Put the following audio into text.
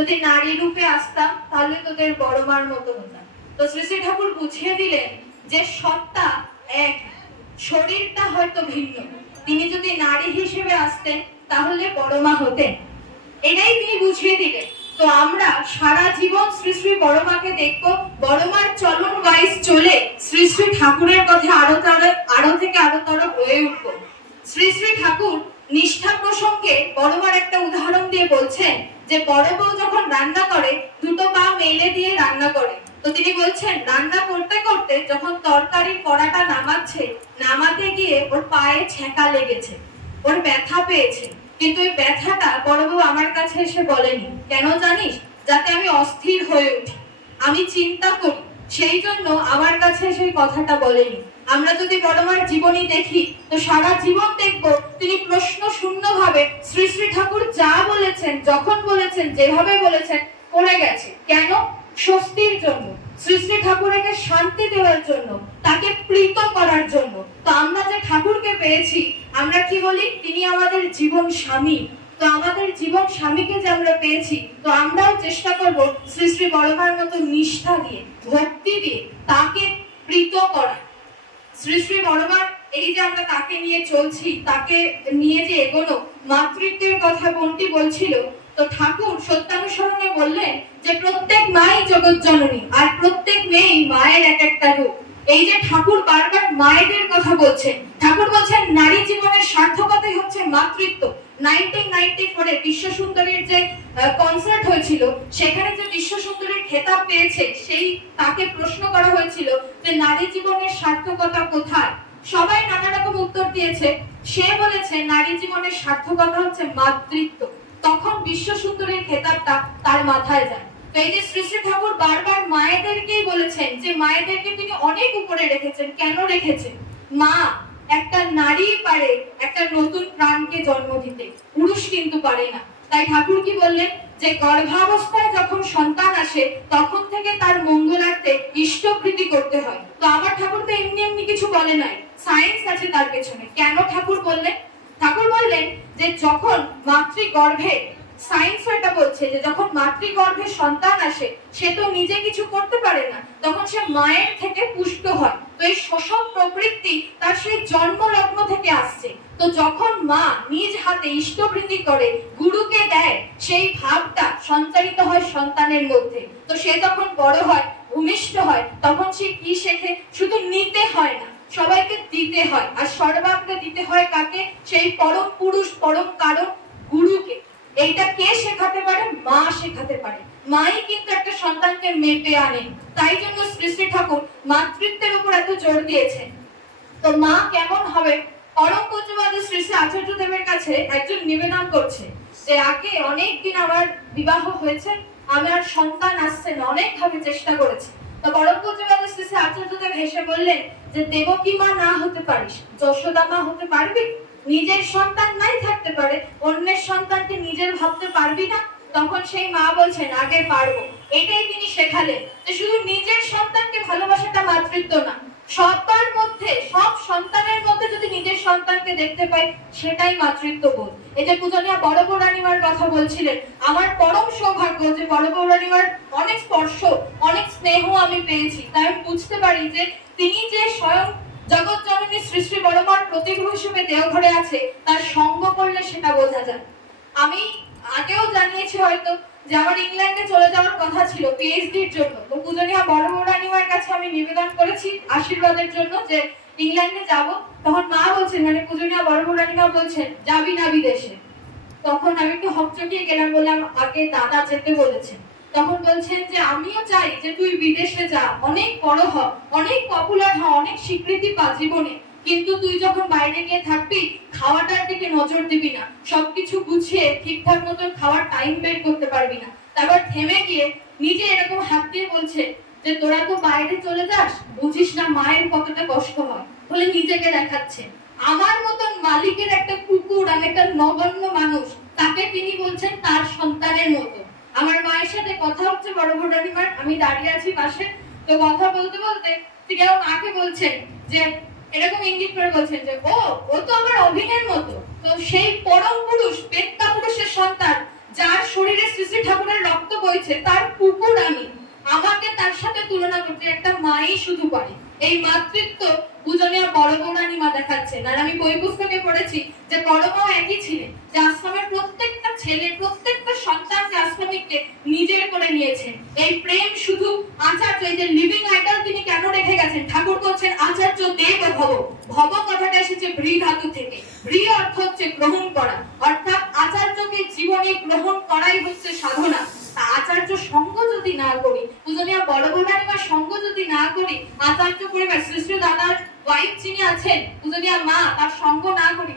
যদি নারী রূপে আসতাম তাহলে তোদের বড় মার মতো হতাম। তো শ্রী শ্রী ঠাকুর বুঝিয়ে দিলেন যে সত্তা এক, শরীরটা হয়তো ভিন্ন। তিনি যদি নারী হিসেবে আসতেন তাহলে বড় মা হতেন, এটাই তিনি বুঝিয়ে দিলেন। তো আমরা সারা জীবন শ্রী শ্রী বড় মাকে দেখবো, বড় মার চলন ওয়াইজ চলে শ্রী শ্রী ঠাকুরের কথা আরো থেকে আরো হয়ে উঠবো। শ্রী শ্রী ঠাকুর নিষ্ঠা প্রসঙ্গে বড় মার একটা উদাহরণ দিয়ে বলছেন যে বড় বউ যখন রান্না করে দুটো পা মেলে দিয়ে রান্না করে। তো তিনি বলছেন রান্না করতে করতে যখন তরকারির কড়াটা নামাতে গিয়ে ওর পায়ে ছ্যাঁকা লেগেছে, ওর ব্যথা পেয়েছে, কিন্তু ওই ব্যথাটা বড় বউ আমার কাছে এসে বলেনি। কেন জানিস? যাতে আমি অস্থির হয়ে উঠি, আমি চিন্তা করি, সেই জন্য আমার কাছে সেই কথাটা বলেনি। আমরা যদি বড় মার জীবনী দেখি তো সারা জীবন দেখব তিনি প্রশ্ন শূন্য ভাবে শ্রী শ্রী ঠাকুর যা বলেছেন, যখন বলেছেন, যেভাবে বলেছেন করে গেছে। কেন? স্বস্তির জন্য, শ্রী শ্রী ঠাকুরকে শান্তি দেওয়ার জন্য, তাকে প্রীত করার জন্য। তো আমরা যে ঠাকুরকে পেয়েছি, আমরা কি বলি? তিনি আমাদের জীবন স্বামী। তো আমাদের জীবন স্বামীকে যে আমরা পেয়েছি, তো আমরাও চেষ্টা করব শ্রী শ্রী বড়মার মতো নিষ্ঠা দিয়ে, ভক্তি দিয়ে তাকে প্রীত করা। শ্রী শ্রী বড়মার এই যে আমরা তাকে নিয়ে চলছি, তাকে নিয়ে যে এগোনো, মাতৃত্বের কথা বোনটি বলছিল, তো ঠাকুর সত্যানুসরণে বললেন যে প্রত্যেক মাই জগৎ জননী, আর প্রত্যেক মেয়েই মায়ের এক একটা রূপ। এই যে ঠাকুর বারবার মায়েদের কথা বলছেন, ঠাকুর বলছেন নারী জীবনের সার্থকতাই হচ্ছে মাতৃত্ব। 1994 বিশ্ব সুন্দরীর যে কনসার্ট হয়েছিল, সেখানে যে বিশ্ব সুন্দরীর খেতাব পেয়েছে, সেই তাকে প্রশ্ন করা হয়েছিল যে নারী জীবনের সার্থকতা কোথায়। সবাই নানা রকম উত্তর দিয়েছে। সে বলেছে নারী জীবনের সার্থকতা হচ্ছে মাতৃত্ব। তখন বিশ্ব সুন্দরীর খেতাবটা তার মাথায় যায়। তো এই যে শ্রী শ্রী ঠাকুর বারবার মায়েদেরকেই বলেছেন যে মায়েদেরকে তিনি অনেক উপরে রেখেছেন। কেন রেখেছেন? মা, একটা নারী পারে একটা নতুন প্রাণকে জন্ম দিতে, পুরুষ কিন্তু পারে না। তাই ঠাকুর কি বললেন যে গর্ভাবস্থায় যখন সন্তান আসে তখন থেকে তার মঙ্গলার্থে ইষ্টপ্রীতি করতে হয়। তো আমার ঠাকুর তো এমনি এমনি কিছু বলে নাই, সায়েন্স আছে তার পেছনে। কেন ঠাকুর বললেন? ঠাকুর বললেন যে যখন মাতৃগর্ভে, সায়েন্স এটা বলছে যে যখন মাতৃগর্ভে সন্তান আসে, সে তো নিজে কিছু করতে পারে না, তখন সে মায়ের থেকে পুষ্ট হয়। তো এই শোষক প্রবৃত্তি তার সেই জন্ম লগ্ন থেকে আসছে। তো যখন মা নিজ হাতে ইষ্টপ্রীতি করে, গুরুকে দেয়, সেই ভাবটা সঞ্চারিত হয় সন্তানের মধ্যে। তো সে যখন বড় হয়, ভূমিষ্ঠ হয়, তখন সে কি শেখে? শুধু নিতে হয় না, সবাইকে দিতে হয়। আর সর্বাগ্রে দিতে হয় কাকে? সেই পরম পুরুষ, পরম কারণ গুরুকে। এইটা কে শেখাতে পারে? মা শেখাতে পারে। মাই কিন্তু একটা সন্তানকে মেপে আনেন। তাই জন্য শ্রী শ্রী ঠাকুর মাতৃত্বের উপর এত জোর দিয়েছেন। তো মা কেমন হবে? পরম পূজ্যপাদ শ্রী শ্রী আচার্যদেবের কাছে একজন নিবেদন করছে যে আগে অনেকদিন আমার বিবাহ হয়েছে, আমার সন্তান আসছে না, অনেক ভাবে চেষ্টা করেছি। তো পরম পূজ্যপাদ শ্রী শ্রী আচার্যদেব হেসে বললেন যে দেবকী মা না হতে পারিস, যশোদা মা হতে পারবি? নিজের সন্তান নাই থাকতে পারে, অন্যের সন্তানকে নিজের ভাবতে পারবি না? তখন সেই মা বলছেন আগে পারবো। এটাই তিনি শেখালেন যে শুধু নিজের সন্তানকে ভালোবাসাটা মাতৃত্ব না, সবার মধ্যে, সব সন্তানের মধ্যে যদি নিজের সন্তানকে দেখতে পাই, সেটাই মাতৃত্ব বোধ। এই যে পূজনীয় বড় বউ রানীমার কথা বলছিলেন, আমার পরম সৌভাগ্য যে বড় বউ রানীমার অনেক স্পর্শ, অনেক স্নেহ আমি পেয়েছি। তাই আমি বুঝতে পারি যে তিনি যে স্বয়ং জগৎ জননী শ্রী শ্রী বড়মার প্রতিভূ হিসেবে দেওঘরে আছে, তার সঙ্গ করলে সেটা বোঝা যায়। আমি আগেও জানিয়েছি হয়তো যে আমার ইংল্যান্ডে চলে যাওয়ার কথা ছিল পিএইচডির জন্য। তো পূজনীয় বড় বউ রানীমার কাছে আমি নিবেদন করেছি আশীর্বাদের জন্য যে ইংল্যান্ডে যাব। তখন মা বলছেন, মানে পূজনীয় বড় বউ রানীমা বলছেন, যাবি না বিদেশে? তখন আমি একটু হকচকিয়ে গেলাম, বললাম আগে দাদা যেতে বলেছেন। তখন বলছেন যে আমিও চাই যে তুই বিদেশে যা, অনেক বড় হ, অনেক পপুলার হ, অনেক স্বীকৃতি পা জীবনে, কিন্তু তুই যখন বাইরে গিয়ে থাকবি খাওয়াটার দিকে নজর দিবি না, সবকিছু গুছিয়ে ঠিকঠাক মতন খাওয়ার টাইম বের করতে পারবি না। তারপর থেমে গিয়ে নিজে এরকম হাত দিয়ে বলছে যে তোরা তো বাইরে চলে যাস, বুঝিস না মায়ের কতটা কষ্ট হয়, বলে নিজেকে দেখাচ্ছে। আমার মতন মালিকের একটা কুকুর, আমি একটা নগণ্য মানুষ, তাকে তিনি বলছেন তার সন্তানের মতো। আমার মায়ের সাথে কথা হচ্ছে বড় বউ রানীমার, আমি দাঁড়িয়ে আছি পাশে। তো কথা বলতে বলতে তিনি আমার মাকে বলছেন যে এরকম ইঙ্গিত করে বলছেন যে ও তো আমার অভিনয়ের মতো। তো সেই পরম পুরুষ, পেটকা পুরুষের সন্তান যার শরীরে শ্রী শ্রী ঠাকুরের রক্ত বইছে তার কুকুর আমি, আমাকে তার সাথে তুলনা করতে একটা মাই শুধু পারে। এই মাতৃত্ব পূজনীয় বড় বৌরানী মা দেখাচ্ছেন। আর আমি বই পুস্তকে পড়েছি যে বড় মাও একই ছিলেন, যে আশ্রমের প্রত্যেকটা ছেলে প্রত্যেকটা সন্তানকে আশ্রমিককে নিজের করে নিয়েছেন। এই প্রেম শুধু আচার্য, এই যে লিভিং আইডল তিনি কেন রেখে গেছেন, ঠাকুর বলছেন আচার্য দেব ভব। ভব কথাটা এসেছে ভৃ ধাতু থেকে। ভৃ অর্থ হচ্ছে গ্রহণ করা, অর্থাৎ আচার্যকে জীবনে গ্রহণ করাই হচ্ছে সাধনা। আচার্য সঙ্গ যদি না করি, পূজনীয় বড় বৌরানী মা সঙ্গ যদি না করি, আচার্য পরিবার শ্রী শ্রী দাদার ওয়াইফ যিনি আছেন পূজনীয় মা, তার সঙ্গ না করি,